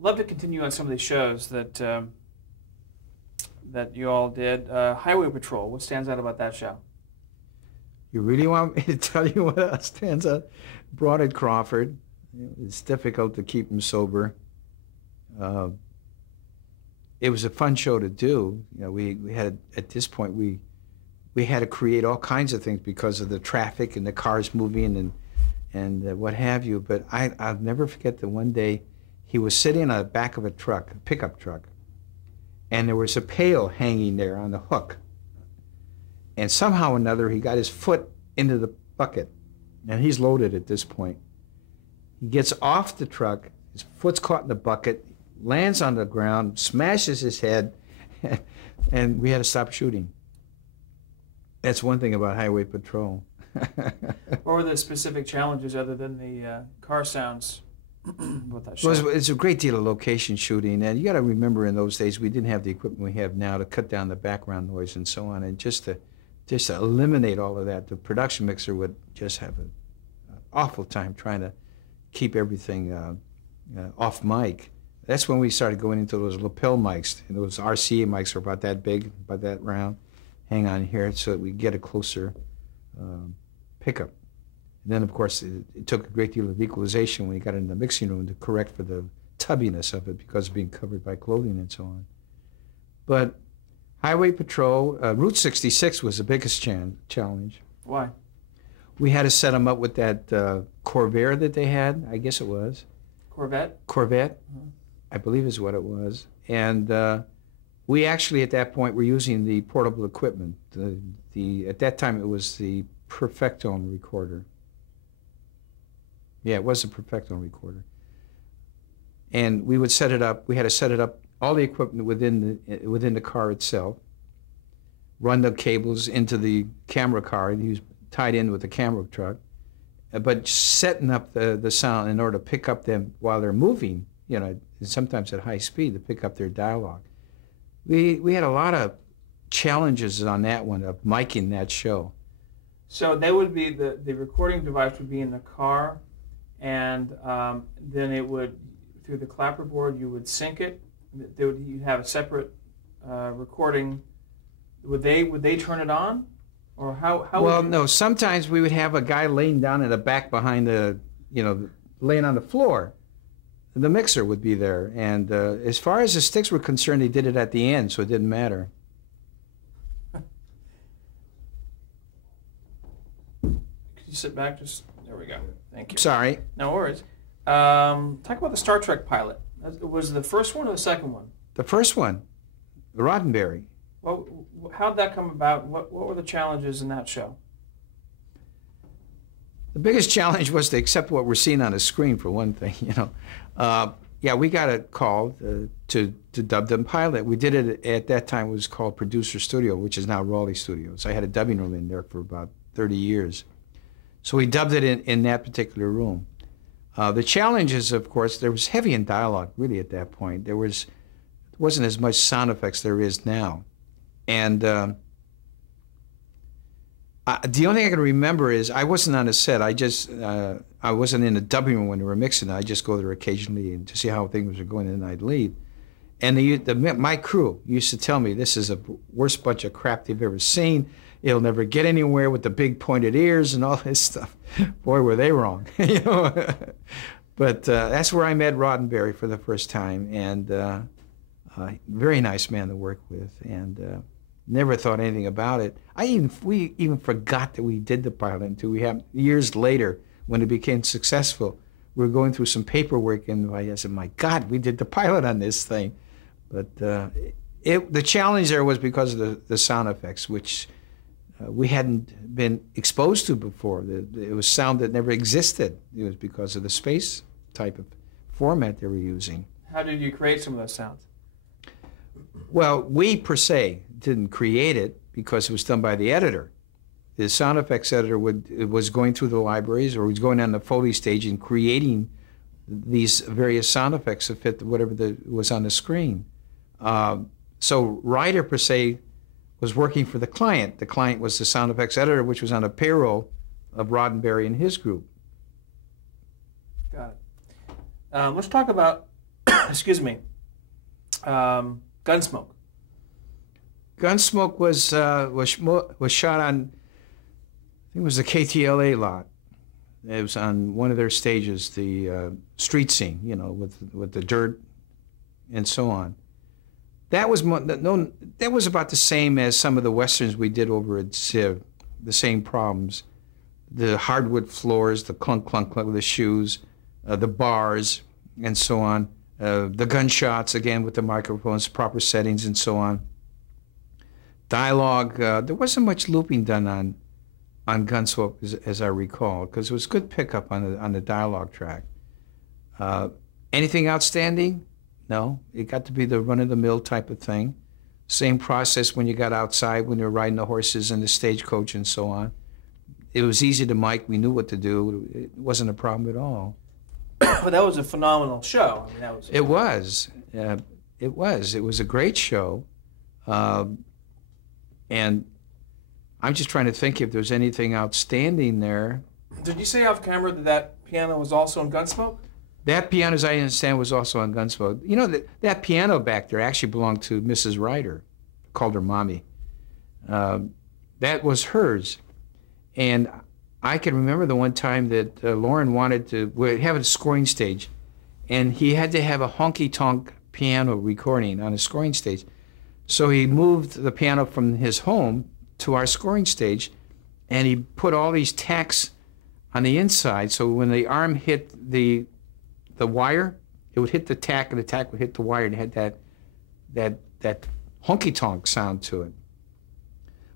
love to continue on some of these shows that that you all did. Highway Patrol. What stands out about that show? You really want me to tell you what else stands out? Broadhead Crawford. It's difficult to keep him sober. It was a fun show to do. You know, we had, at this point, we had to create all kinds of things because of the traffic and the cars moving and what have you. But I'll never forget the one day he was sitting on the back of a truck, a pickup truck, and there was a pail hanging there on the hook. And somehow or another, he got his foot into the bucket, and he's loaded at this point. He gets off the truck, his foot's caught in the bucket, lands on the ground, smashes his head, and we had to stop shooting. That's one thing about Highway Patrol. What were the specific challenges other than the car sounds with that show? Well, it's a great deal of location shooting, and you got to remember in those days we didn't have the equipment we have now to cut down the background noise and so on, and just to eliminate all of that, the production mixer would just have an awful time trying to keep everything off mic. That's when we started going into those lapel mics, and those RCA mics are about that big, about that round, hang on here so that we get a closer pickup. And then, of course, it took a great deal of equalization when you got into the mixing room to correct for the tubbiness of it because of being covered by clothing and so on. But Highway Patrol, Route 66 was the biggest challenge. Why? We had to set them up with that Corvair that they had, I guess it was. Corvette? Corvette, Mm-hmm. I believe is what it was. And we actually, at that point, were using the portable equipment. At that time, it was the Perfectone recorder. Yeah, it was a Perfectone recorder. And we would set it up. We had to set it up, all the equipment within the car itself, run the cables into the camera car, and he was tied in with the camera truck. But setting up the sound in order to pick up them while they're moving, you know, sometimes at high speed to pick up their dialogue. We had a lot of challenges on that one of miking that show. So they would be, the recording device would be in the car, and then it would, through the clapperboard, you would sync it. You'd have a separate recording. Would they turn it on? Or how well, no, sometimes we would have a guy laying down in the back behind the, you know, laying on the floor. The mixer would be there. And as far as the sticks were concerned, they did it at the end, so it didn't matter. Could you sit back? Just there we go. Thank you. Sorry. No worries. Talk about the Star Trek pilot. Was it the first one or the second one? The first one, the Roddenberry. Well, how did that come about? What were the challenges in that show? The biggest challenge was to accept what we're seeing on the screen, for one thing. You know, yeah, we got a call to dub them pilot. We did it at that time. It was called Producer Studio, which is now Raleigh Studios. I had a dubbing room in there for about 30 years, so we dubbed it in that particular room. The challenges, of course, there was heavy in dialogue. Really, at that point, there wasn't as much sound effects there is now. And the only thing I can remember is I wasn't on a set. I wasn't in the dubbing room when they were mixing it. I just go there occasionally and to see how things were going, and then I'd leave. And my crew used to tell me, this is the worst bunch of crap they've ever seen. It'll never get anywhere with the big pointed ears and all this stuff. Boy, were they wrong. You know? But that's where I met Roddenberry for the first time, and very nice man to work with, and never thought anything about it. We even forgot that we did the pilot until years later when it became successful. We were going through some paperwork, and I said, "My God, we did the pilot on this thing." But the challenge there was because of the sound effects, which we hadn't been exposed to before. It was sound that never existed. It was because of the space type of format they were using. How did you create some of those sounds? Well, we per se didn't create it because it was done by the editor. The sound effects editor was going through the libraries or was going on the Foley stage and creating these various sound effects to fit whatever was on the screen. So writer per se was working for the client. The client was the sound effects editor, which was on a payroll of Roddenberry and his group. Got it. Let's talk about excuse me, Gunsmoke. Gunsmoke was shot on, I think it was the KTLA lot. It was on one of their stages, the street scene, you know, with the dirt and so on. That was that was about the same as some of the westerns we did over at Ziv. The same problems, the hardwood floors, the clunk clunk clunk of the shoes, the bars, and so on. The gunshots again with the microphones, proper settings, and so on. Dialogue. There wasn't much looping done on Gunsmoke, as I recall, because it was good pickup on the dialogue track. Anything outstanding? No. It got to be the run-of-the-mill type of thing. Same process when you got outside, when you're riding the horses in the stagecoach and so on. It was easy to mic. We knew what to do. It wasn't a problem at all. But that was a phenomenal show. I mean, that was. It was. It was. It was a great show. And I'm just trying to think if there's anything outstanding there. Did you say off camera that piano was also in Gunsmoke? That piano, as I understand, was also on Gunsmoke. You know, that piano back there actually belonged to Mrs. Ryder, called her Mommy. That was hers. And I can remember the one time that Lauren wanted to have a scoring stage, and he had to have a honky-tonk piano recording on a scoring stage. So he moved the piano from his home to our scoring stage, and he put all these tacks on the inside, so when the arm hit the wire, it would hit the tack, and the tack would hit the wire, and it had that honky-tonk sound to it.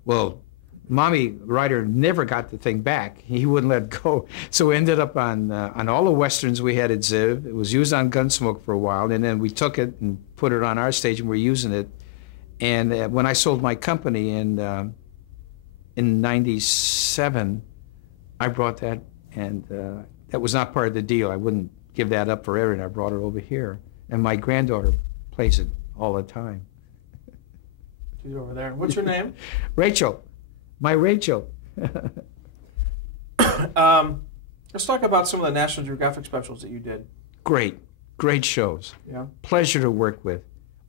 Well, Mommy Ryder never got the thing back. He wouldn't let it go. So it ended up on all the westerns we had at Ziv. It was used on Gunsmoke for a while, and then we took it and put it on our stage, and we're using it. And when I sold my company in '97, I brought that, and that was not part of the deal. I wouldn't give that up forever, and I brought it over here. And my granddaughter plays it all the time. She's over there. What's your name? Rachel. My Rachel. Let's talk about some of the National Geographic specials that you did. Great shows. Yeah. Pleasure to work with.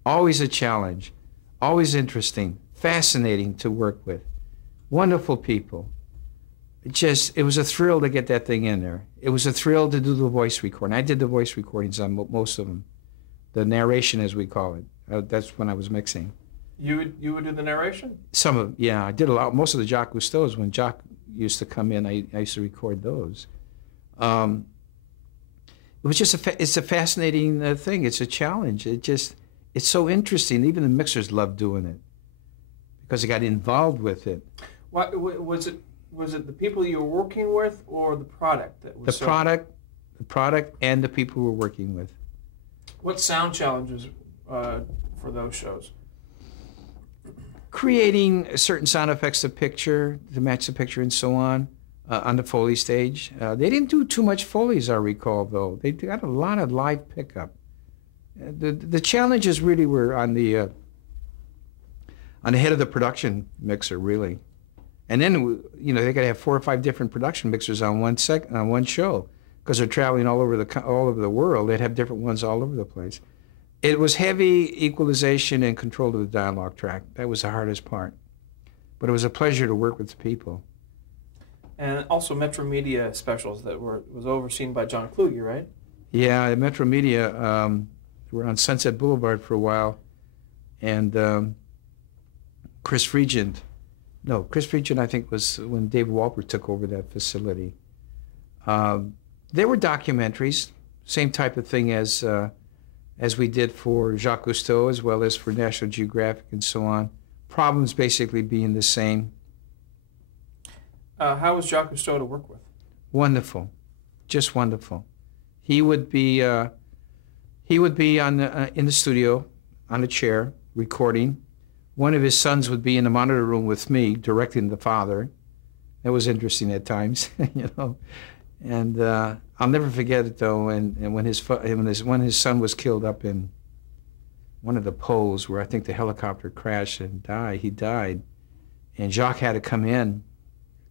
Always a challenge. Always interesting. Fascinating to work with. Wonderful people. It was a thrill to get that thing in there. It was a thrill to do the voice recording. I did the voice recordings on most of them. The narration, as we call it. That's when I was mixing. You would do the narration? Some of, yeah, I did a lot. Most of the Jacques Cousteau's, when Jacques used to come in, I used to record those. It was just it's a fascinating thing. It's a challenge. It's so interesting. Even the mixers loved doing it because they got involved with it. What was it? Was it the people you were working with, or the product that was the product, and the people we were working with? What sound challenges for those shows? Creating certain sound effects to match the picture, and so on the Foley stage. They didn't do too much Foley, as I recall, though. They got a lot of live pickup. The challenges really were on the head of the production mixer, really. And then, you know, they got to have 4 or 5 different production mixers on one show, because they're traveling all over the world. They'd have different ones all over the place. It was heavy equalization and control of the dialogue track. That was the hardest part. But it was a pleasure to work with the people. And also Metro Media specials that was overseen by John Kluge, right? Yeah, Metro Media were on Sunset Boulevard for a while, and Chris Regent, I think, was when David Walper took over that facility. There were documentaries, same type of thing as we did for Jacques Cousteau, as well as for National Geographic and so on. Problems basically being the same. How was Jacques Cousteau to work with? Wonderful, just wonderful. He would be in the studio on a chair recording. One of his sons would be in the monitor room with me directing the father. That was interesting at times, you know. And I'll never forget it though. And when his son was killed up in one of the poles where I think the helicopter crashed and he died, and Jacques had to come in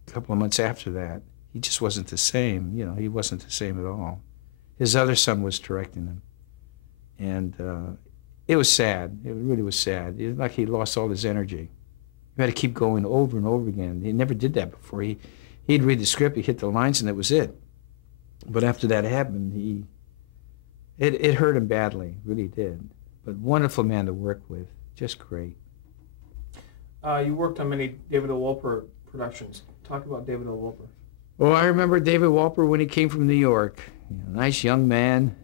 a couple of months after that. He just wasn't the same. You know, he wasn't the same at all. His other son was directing him, And it was sad. It really was sad. It was like he lost all his energy. He had to keep going over and over again. He never did that before. He'd read the script, he'd hit the lines, and that was it. But after that happened, it hurt him badly, really did. But wonderful man to work with, just great. You worked on many David O. Wolper productions. Talk about David O. Wolper. Well, I remember David Wolper when he came from New York. Nice young man,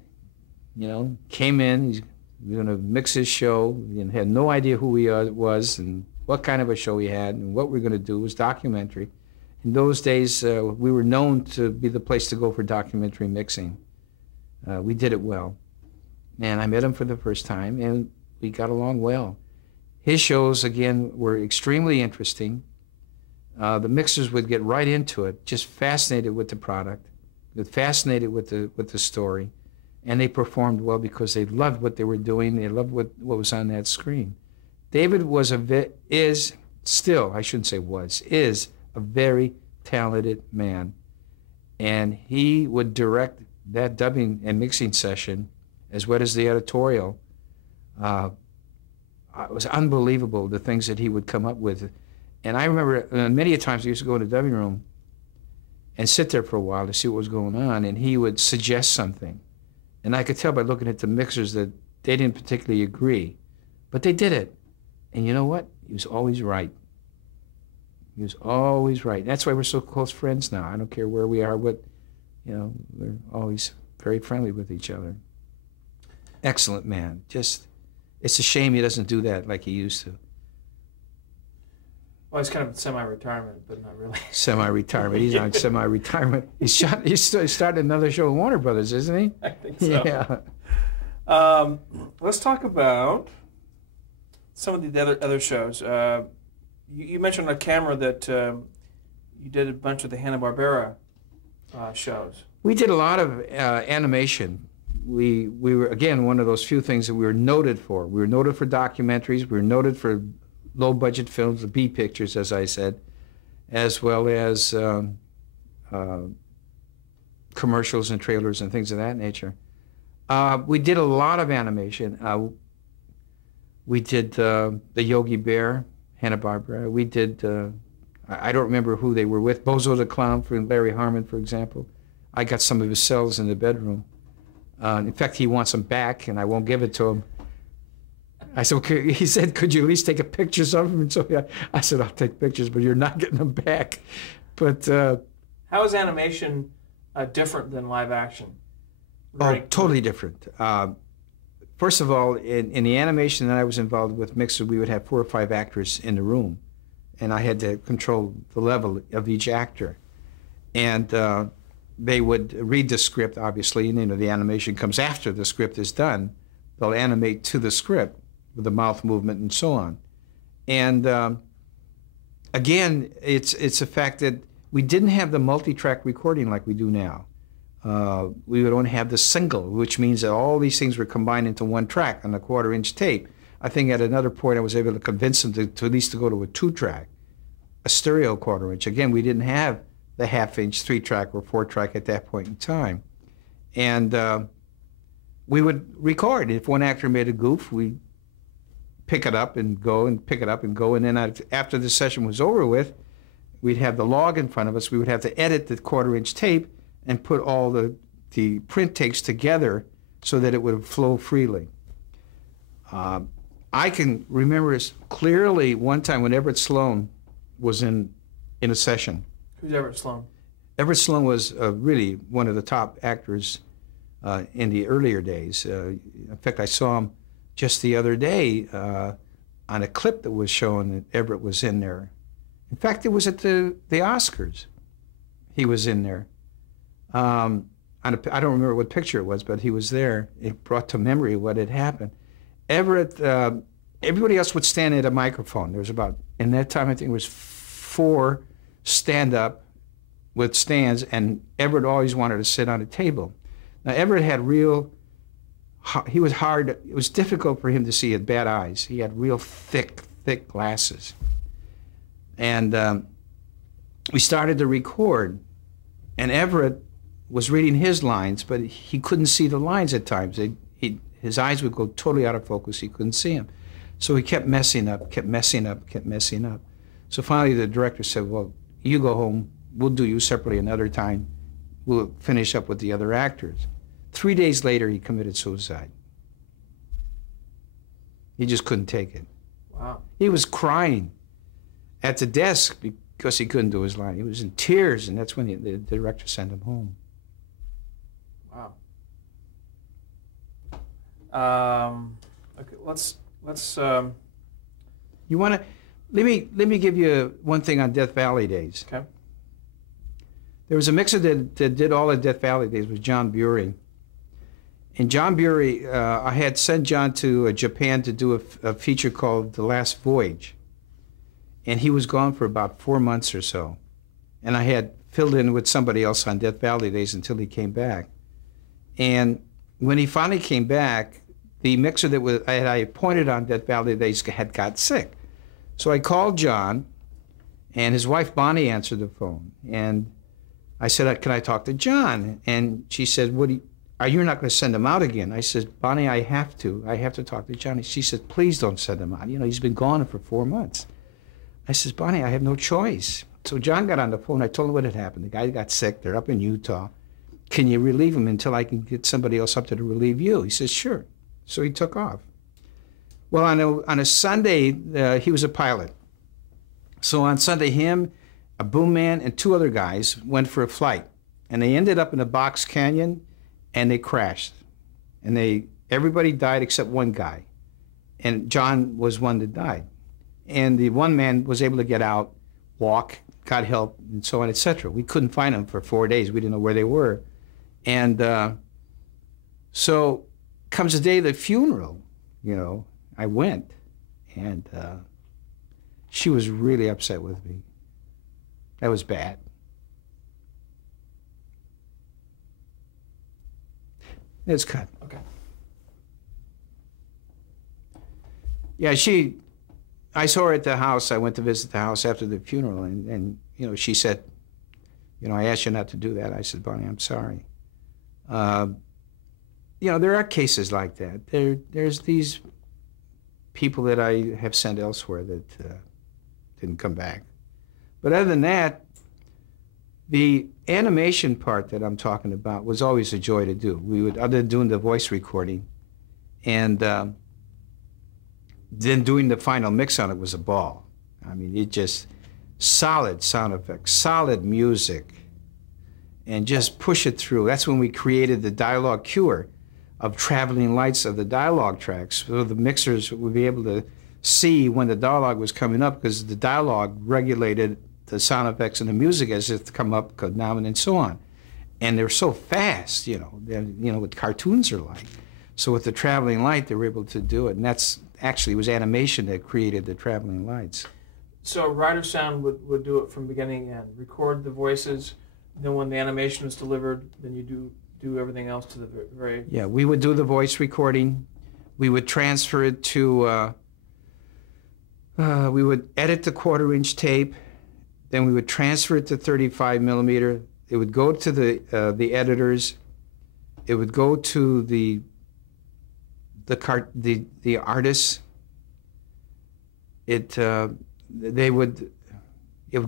came in. He's going to mix his show and had no idea who he was and what kind of a show he had and what we were going to do. It was documentary. In those days, we were known to be the place to go for documentary mixing. We did it well. And I met him for the first time, and we got along well. His shows, again, were extremely interesting. The mixers would get right into it, just fascinated with the product, fascinated with the story, and they performed well because they loved what they were doing. They loved what was on that screen. David is a very talented man, and he would direct that dubbing and mixing session as well as the editorial. It was unbelievable, the things that he would come up with. And I remember many a times I used to go in the dubbing room and sit there for a while to see what was going on, and he would suggest something. And I could tell by looking at the mixers that they didn't particularly agree, but they did it. And you know what? He was always right. He was always right. That's why we're so close friends now. I don't care where we are, we're always very friendly with each other. Excellent man. Just, it's a shame he doesn't do that like he used to. Well, he's kind of semi-retirement, but not really. Semi-retirement. He's on semi-retirement. He's started another show with Warner Brothers, isn't he? I think so. Yeah. Let's talk about some of the other shows. You mentioned on camera that you did a bunch of the Hanna-Barbera shows. We did a lot of animation. We were, again, one of those few things that we were noted for. We were noted for documentaries. We were noted for low-budget films, the B pictures, as I said, as well as commercials and trailers and things of that nature. We did a lot of animation. We did the Yogi Bear, Hanna-Barbera. We did, I don't remember who they were with, Bozo the Clown from Larry Harmon, for example. I got some of his cells in the bedroom. In fact, he wants them back, and I won't give it to him. I said, okay. He said, could you at least take a pictures of them? And so I said, I'll take pictures, but you're not getting them back. But how is animation different than live action? Oh, totally different. First of all, in the animation that I was involved with, Mixer, we would have 4 or 5 actors in the room, and I had to control the level of each actor. And they would read the script, obviously, and the animation comes after the script is done. They'll animate to the script with the mouth movement and so on. And again, it's a fact that we didn't have the multi-track recording like we do now. We would only have the single, which means that all these things were combined into one track on a 1/4-inch tape. I think at another point I was able to convince them to at least to go to a 2-track, a stereo 1/4-inch. Again, we didn't have the 1/2-inch 3-track or 4-track at that point in time. And we would record. If one actor made a goof, we'd pick it up and go and pick it up and go. And then after the session was over with, we'd have the log in front of us. We would have to edit the 1/4-inch tape and put all the print takes together so that it would flow freely. I can remember this clearly one time when Everett Sloan was in a session. Who's Everett Sloan? Everett Sloan was really one of the top actors in the earlier days. In fact, I saw him just the other day on a clip that was showing that Everett was in there. In fact, it was at the Oscars. He was in there. I don't remember what picture it was, but he was there. It brought to memory what had happened. Everett, everybody else would stand at a microphone. There was about, in that time, I think it was 4 stand-up with stands, and Everett always wanted to sit on a table. Now, Everett had he was hard, it was difficult for him to see, he had bad eyes. He had real thick glasses. And we started to record, and Everett was reading his lines, but he couldn't see the lines at times. His eyes would go totally out of focus. He couldn't see him. So he kept messing up, kept messing up, kept messing up. So finally the director said, well, you go home. We'll do you separately another time. We'll finish up with the other actors. 3 days later, he committed suicide. He just couldn't take it. Wow. He was crying at the desk because he couldn't do his line. He was in tears, and that's when the director sent him home. Wow. Okay, let's. You want to? Let me give you one thing on Death Valley days. Okay. There was a mixer that did all the Death Valley days, was John Bury. And John Bury, I had sent John to Japan to do a feature called The Last Voyage. And he was gone for about 4 months or so. And I had filled in with somebody else on Death Valley days until he came back. And when he finally came back, the mixer that I appointed on Death Valley days had got sick. So I called John, and his wife Bonnie answered the phone. And I said, can I talk to John? And she said, are you not going to send him out again? I said, Bonnie, I have to. I have to talk to John. She said, please don't send him out. You know, he's been gone for 4 months. I said, Bonnie, I have no choice. So John got on the phone. I told him what had happened. The guy got sick. They're up in Utah. Can you relieve him until I can get somebody else up to relieve you? He says, sure. So he took off. Well, on a Sunday, he was a pilot. So on Sunday, him, a boom man, and 2 other guys went for a flight. And they ended up in a box canyon, and they crashed. And everybody died except one guy. And John was one that died. And the one man was able to get out, walk, got help, and so on, etc. We couldn't find them for 4 days. We didn't know where they were. And so comes the day of the funeral, you know, I went. And she was really upset with me. That was bad. It's cut. Okay. Yeah, I saw her at the house. I went to visit the house after the funeral, and you know, she said, you know, I asked you not to do that. I said, Bonnie, I'm sorry. You know, there are cases like that. There's these people that I have sent elsewhere that didn't come back. But other than that, the animation part that I'm talking about was always a joy to do. We would, other than doing the voice recording, and then doing the final mix on it was a ball. I mean, it just, solid sound effects, solid music, and just push it through. That's when we created the dialogue cure of traveling lights of the dialogue tracks, so the mixers would be able to see when the dialogue was coming up, because the dialogue regulated the sound effects and the music as it come up, go down, and so on. And they're so fast, you know what cartoons are like. So with the traveling light, they were able to do it, and that's actually, it was animation that created the traveling lights. So Rider Sound would do it from beginning to end, record the voices, then when the animation was delivered, then you do everything else to the very... Yeah, we would do the voice recording. We would transfer it to, we would edit the 1/4-inch tape, then we would transfer it to 35 millimeter. It would go to the editors. It would go to the artists. It would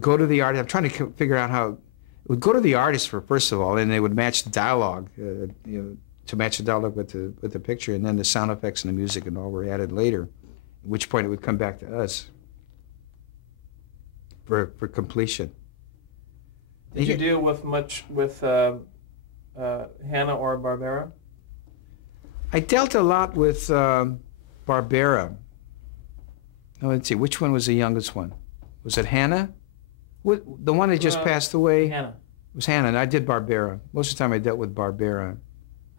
go to the artist. I'm trying to figure out how. It would go to the artist first of all, and they would match the dialogue, to match the dialogue with the picture, and then the sound effects and the music and all were added later. At which point it would come back to us for completion. Did you deal with much with Hanna or Barbera? I dealt a lot with Barbera. Oh, let's see, which one was the youngest one? Was it Hanna? The one that just passed away? Hanna. It was Hanna, and I did Barbera. Most of the time I dealt with Barbera.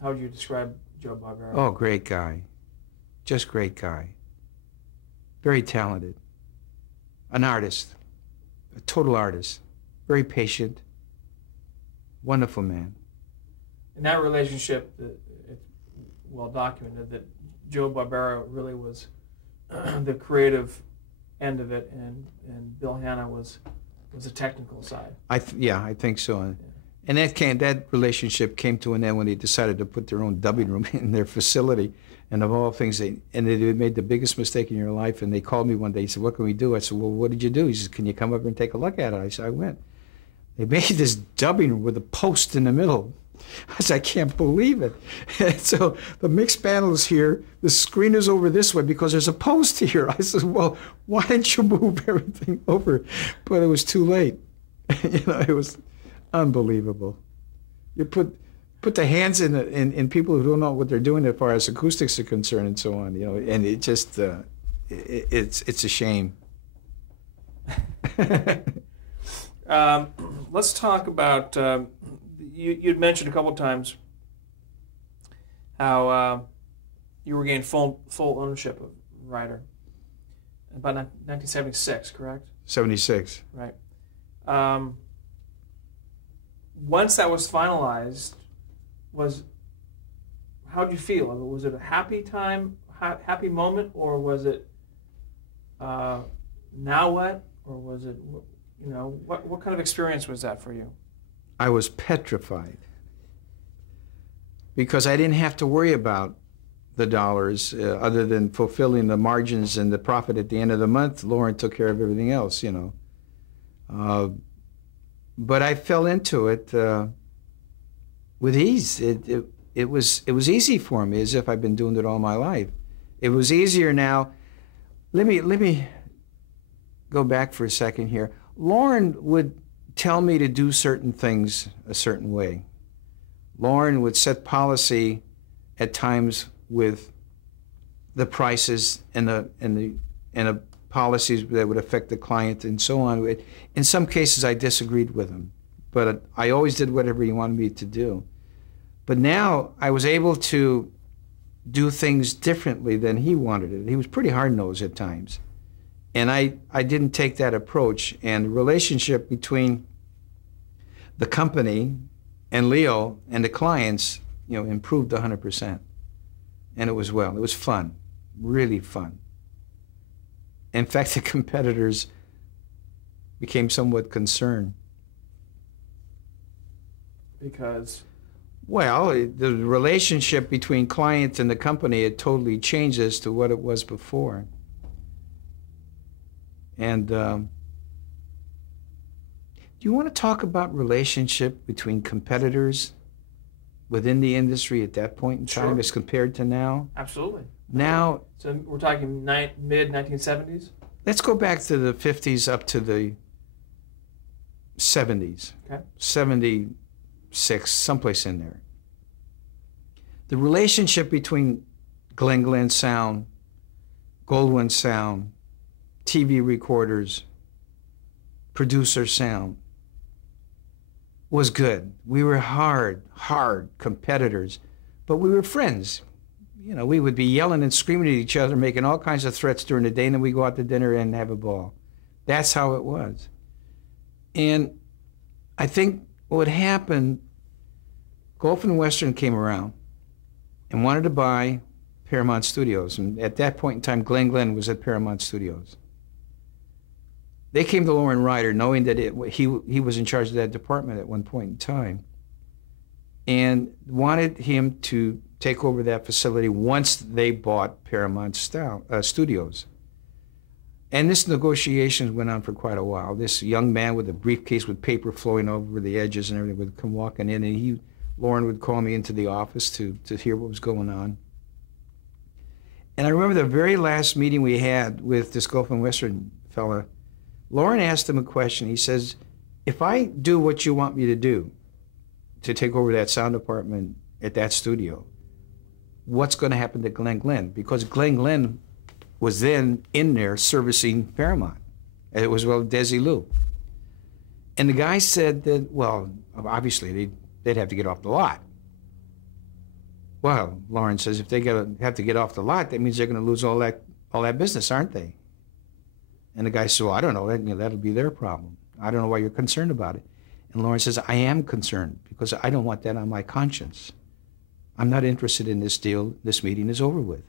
How would you describe Joe Barbera? Oh, great guy. Just great guy. Very talented. An artist. A total artist. Very patient. Wonderful man. In that relationship, it's well documented that Joe Barbera really was the creative end of it, and Bill Hanna was the technical side. I think so. And that relationship came to an end when they decided to put their own dubbing room in their facility. And of all things, they made the biggest mistake in your life. And they called me one day. He said, "What can we do?" I said, "Well, what did you do?" He said, "Can you come up and take a look at it?" I said, "I went." They made this dubbing room with a post in the middle. I said, "I can't believe it." And so the mixed panel is here. The screen is over this way because there's a post here. I said, "Well, why didn't you move everything over?" But it was too late. It was unbelievable. You put the hands in people who don't know what they're doing as far as acoustics are concerned and so on. And it just it's a shame. Let's talk about. You'd mentioned a couple times how you were getting full ownership of Ryder about 1976, correct? 76. Right. Once that was finalized, how did you feel? Was it a happy time, happy moment, or was it now what, or was it what kind of experience was that for you? I was petrified because I didn't have to worry about the dollars other than fulfilling the margins and the profit at the end of the month. Lauren took care of everything else, But I fell into it with ease. It was easy for me, as if I've been doing it all my life. It was easier now. Let me go back for a second here. Lauren would tell me to do certain things a certain way. Lauren would set policy at times with the prices and the policies that would affect the client and so on. In some cases, I disagreed with him, but I always did whatever he wanted me to do. But now I was able to do things differently than he wanted it. He was pretty hard-nosed at times. And I didn't take that approach. And the relationship between the company and Leo and the clients, improved 100%. And it was fun, really fun. In fact, the competitors became somewhat concerned. Because? Well, the relationship between clients and the company had totally changed as to what it was before. And do you want to talk about relationship between competitors within the industry at that point in time as compared to now? Absolutely. Now, so we're talking mid-1970s? Let's go back to the 50s up to the 70s. Okay. 76, someplace in there. The relationship between Glen Sound, Goldwyn Sound, TV recorders, producer sound was good. We were hard competitors, but we were friends. We would be yelling and screaming at each other, making all kinds of threats during the day, and then we'd go out to dinner and have a ball. That's how it was. And I think what happened, Gulf and Western came around and wanted to buy Paramount Studios. And at that point in time, Glen was at Paramount Studios. They came to Lauren Ryder knowing that he was in charge of that department at one point in time and wanted him to take over that facility once they bought Paramount Studios. And this negotiations went on for quite a while. This young man with a briefcase with paper flowing over the edges and everything would come walking in, and Lauren would call me into the office to hear what was going on. And I remember the very last meeting we had with this Gulf and Western fella, Lauren asked him a question. He says, "If I do what you want me to do, to take over that sound department at that studio, what's going to happen to Glen?" Because Glen was then in there servicing Paramount. It was Desilu. And the guy said that, well, obviously they'd have to get off the lot. Well, Lauren says, if they have to get off the lot, that means they're going to lose all that business, aren't they? And the guy said, well, I don't know. That'll be their problem. I don't know why you're concerned about it. And Lauren says, I am concerned because I don't want that on my conscience. I'm not interested in this deal. This meeting is over with.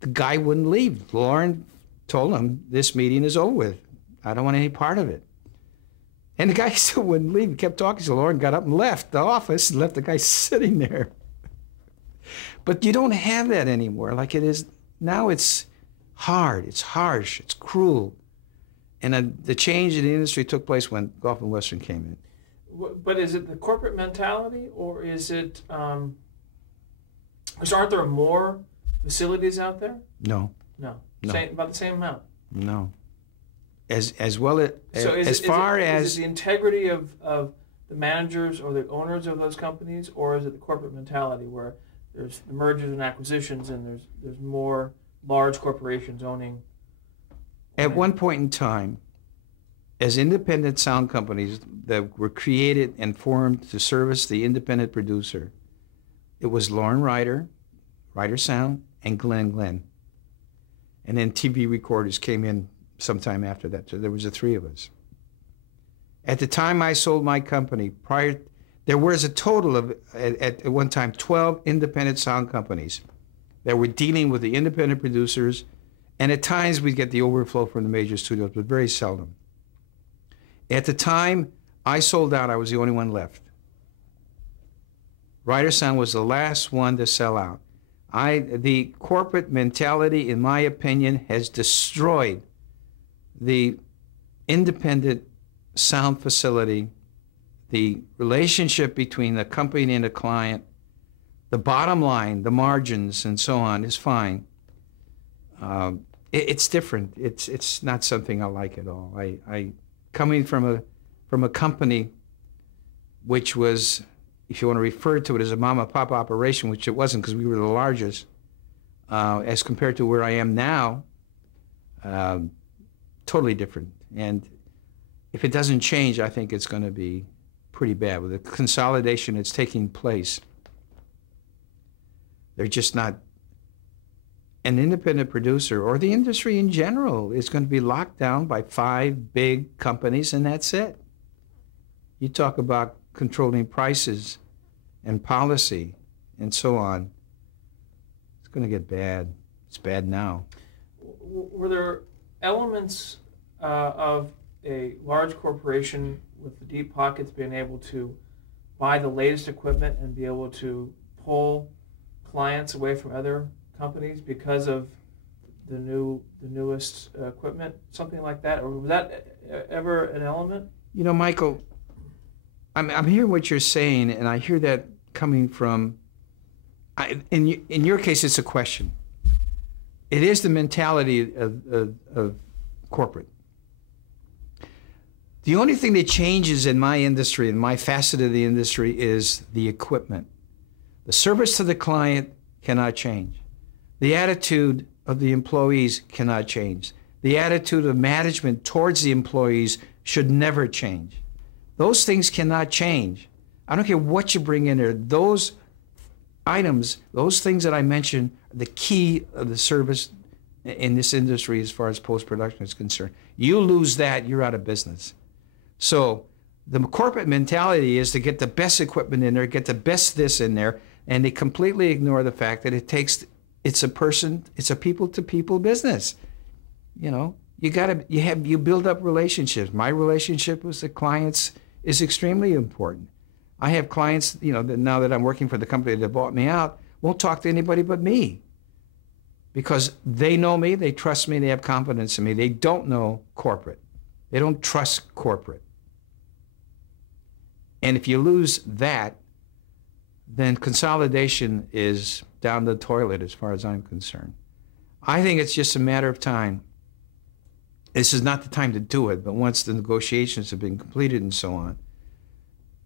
The guy wouldn't leave. Lauren told him, this meeting is over with. I don't want any part of it. And the guy still wouldn't leave. He kept talking to Lauren, got up and left the office and left the guy sitting there. But you don't have that anymore like it is now. It's hard, it's harsh, it's cruel. And the change in the industry took place when Gulf and Western came in. But is it the corporate mentality, or is it, because aren't there more facilities out there? No. No. No. About the same amount? No. As well as, so as far as... Is it the integrity of the managers or the owners of those companies, or is it the corporate mentality where there's the mergers and acquisitions and there's more large corporations owning? At one point in time, as independent sound companies that were created and formed to service the independent producer, it was Lauren Ryder, Ryder Sound, and Glenn. And then TV recorders came in sometime after that. So there was the three of us. At the time I sold my company, there was a total of, at one time, 12 independent sound companies that were dealing with the independent producers. And at times we'd get the overflow from the major studios, but very seldom. At the time I sold out, I was the only one left. Ryder Sound was the last one to sell out. The corporate mentality, in my opinion, has destroyed the independent sound facility, the relationship between the company and the client, the bottom line, the margins, and so on is fine. It's different. It's not something I like at all. Coming from a company which was, if you want to refer to it as a mom and pop operation, which it wasn't because we were the largest, as compared to where I am now, totally different. And if it doesn't change, I think it's going to be pretty bad. With the consolidation that's taking place, they're just not. An independent producer, or the industry in general, is going to be locked down by 5 big companies, and that's it. You talk about controlling prices and policy and so on. It's going to get bad. It's bad now. Were there elements of a large corporation with the deep pockets being able to buy the latest equipment and be able to pull clients away from other companies because of the newest equipment, something like that? Or was that ever an element? You know, Michael, I'm hearing what you're saying, and I hear that coming from, in your case, it's a question. It is the mentality of corporate. The only thing that changes in my industry, in my facet of the industry, is the equipment. The service to the client cannot change. The attitude of the employees cannot change. The attitude of management towards the employees should never change. Those things cannot change. I don't care what you bring in there. Those items, those things that I mentioned, are the key of the service in this industry as far as post-production is concerned. You lose that, you're out of business. So the corporate mentality is to get the best equipment in there, get the best this in there, and they completely ignore the fact that it's a people-to-people business. You know, you build up relationships. My relationship with the clients is extremely important. I have clients, you know, that now that I'm working for the company that bought me out, won't talk to anybody but me. Because they know me, they trust me, they have confidence in me. They don't know corporate. They don't trust corporate. And if you lose that, then consolidation is down the toilet as far as I'm concerned. I think it's just a matter of time. This is not the time to do it, but once the negotiations have been completed and so on,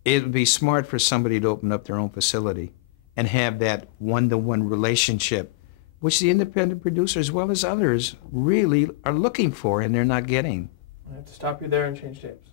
it would be smart for somebody to open up their own facility and have that one-to-one relationship, which the independent producer as well as others really are looking for and they're not getting. I have to stop you there and change tapes.